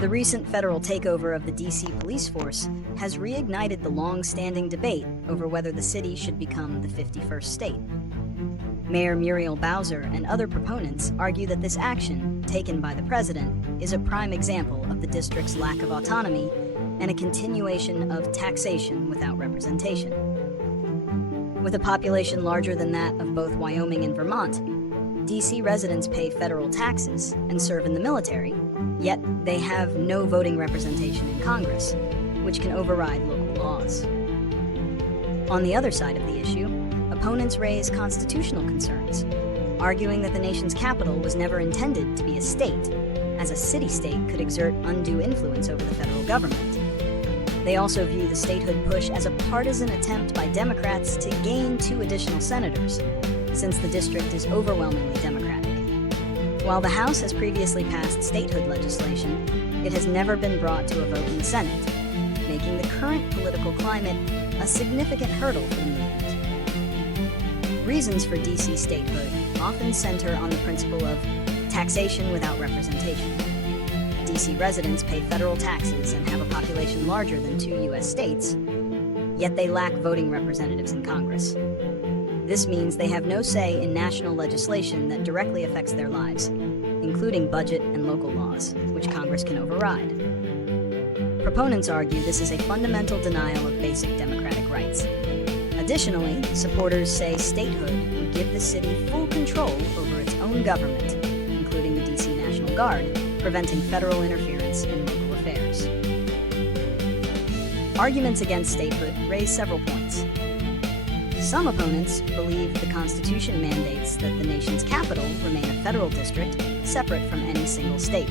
The recent federal takeover of the DC police force has reignited the long-standing debate over whether the city should become the 51st state. Mayor Muriel Bowser and other proponents argue that this action, taken by the president, is a prime example of the district's lack of autonomy and a continuation of taxation without representation. With a population larger than that of both Wyoming and Vermont, DC residents pay federal taxes and serve in the military, yet they have no voting representation in Congress, which can override local laws. On the other side of the issue, opponents raise constitutional concerns, arguing that the nation's capital was never intended to be a state, as a city-state could exert undue influence over the federal government. They also view the statehood push as a partisan attempt by Democrats to gain 2 additional senators, since the district is overwhelmingly Democratic. While the House has previously passed statehood legislation, it has never been brought to a vote in the Senate, making the current political climate a significant hurdle for the movement. Reasons for DC statehood often center on the principle of taxation without representation. DC residents pay federal taxes and have a population larger than 2 U.S. states, yet they lack voting representatives in Congress. This means they have no say in national legislation that directly affects their lives, including budget and local laws, which Congress can override. Proponents argue this is a fundamental denial of basic democratic rights. Additionally, supporters say statehood would give the city full control over its own government, including the DC National Guard, preventing federal interference in local affairs. Arguments against statehood raise several points. Some opponents believe the Constitution mandates that the nation's capital remain a federal district separate from any single state,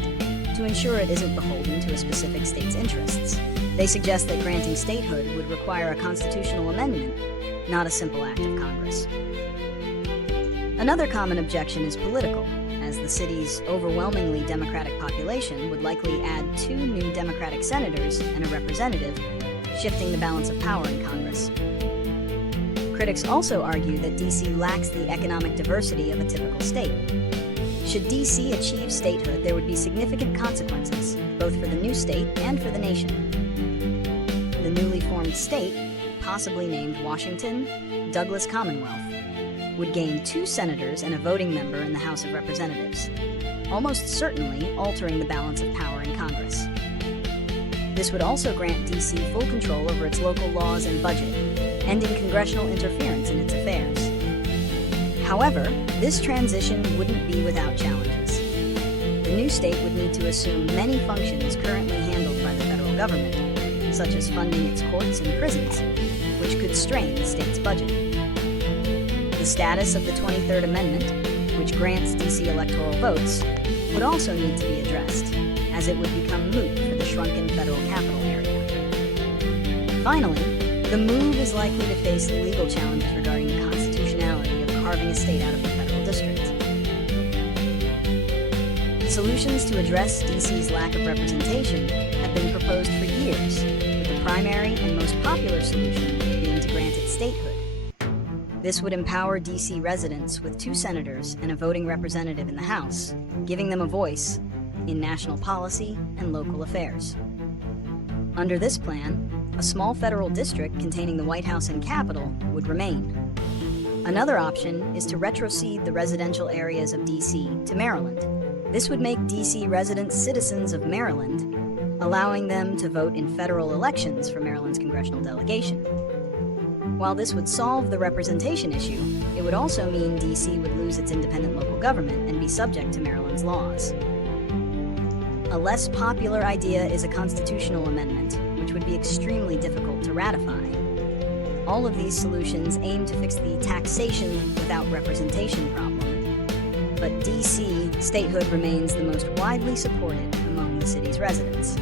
to ensure it isn't beholden to a specific state's interests. They suggest that granting statehood would require a constitutional amendment, not a simple act of Congress. Another common objection is political, as the city's overwhelmingly Democratic population would likely add 2 new Democratic senators and a representative, shifting the balance of power in Congress. Critics also argue that DC lacks the economic diversity of a typical state. Should DC achieve statehood, there would be significant consequences, both for the new state and for the nation. The newly formed state, possibly named Washington, Douglas Commonwealth, would gain 2 senators and a voting member in the House of Representatives, almost certainly altering the balance of power in Congress. This would also grant DC full control over its local laws and budget, ending congressional interference in its affairs. However, this transition wouldn't be without challenges. The new state would need to assume many functions currently handled by the federal government, such as funding its courts and prisons, which could strain the state's budget. The status of the 23rd Amendment, which grants DC electoral votes, would also need to be addressed, as it would become moot for the shrunken federal capital area. Finally, the move is likely to face legal challenges regarding the constitutionality of carving a state out of the federal district. Solutions to address DC's lack of representation have been proposed for years, with the primary and most popular solution being to grant it statehood. This would empower DC residents with 2 senators and a voting representative in the House, giving them a voice in national policy and local affairs. Under this plan, a small federal district containing the White House and Capitol would remain. Another option is to retrocede the residential areas of DC to Maryland. This would make DC residents citizens of Maryland, allowing them to vote in federal elections for Maryland's congressional delegation. While this would solve the representation issue, it would also mean DC would lose its independent local government and be subject to Maryland's laws. A less popular idea is a constitutional amendment, which would be extremely difficult to ratify. All of these solutions aim to fix the taxation without representation problem, but DC statehood remains the most widely supported among the city's residents.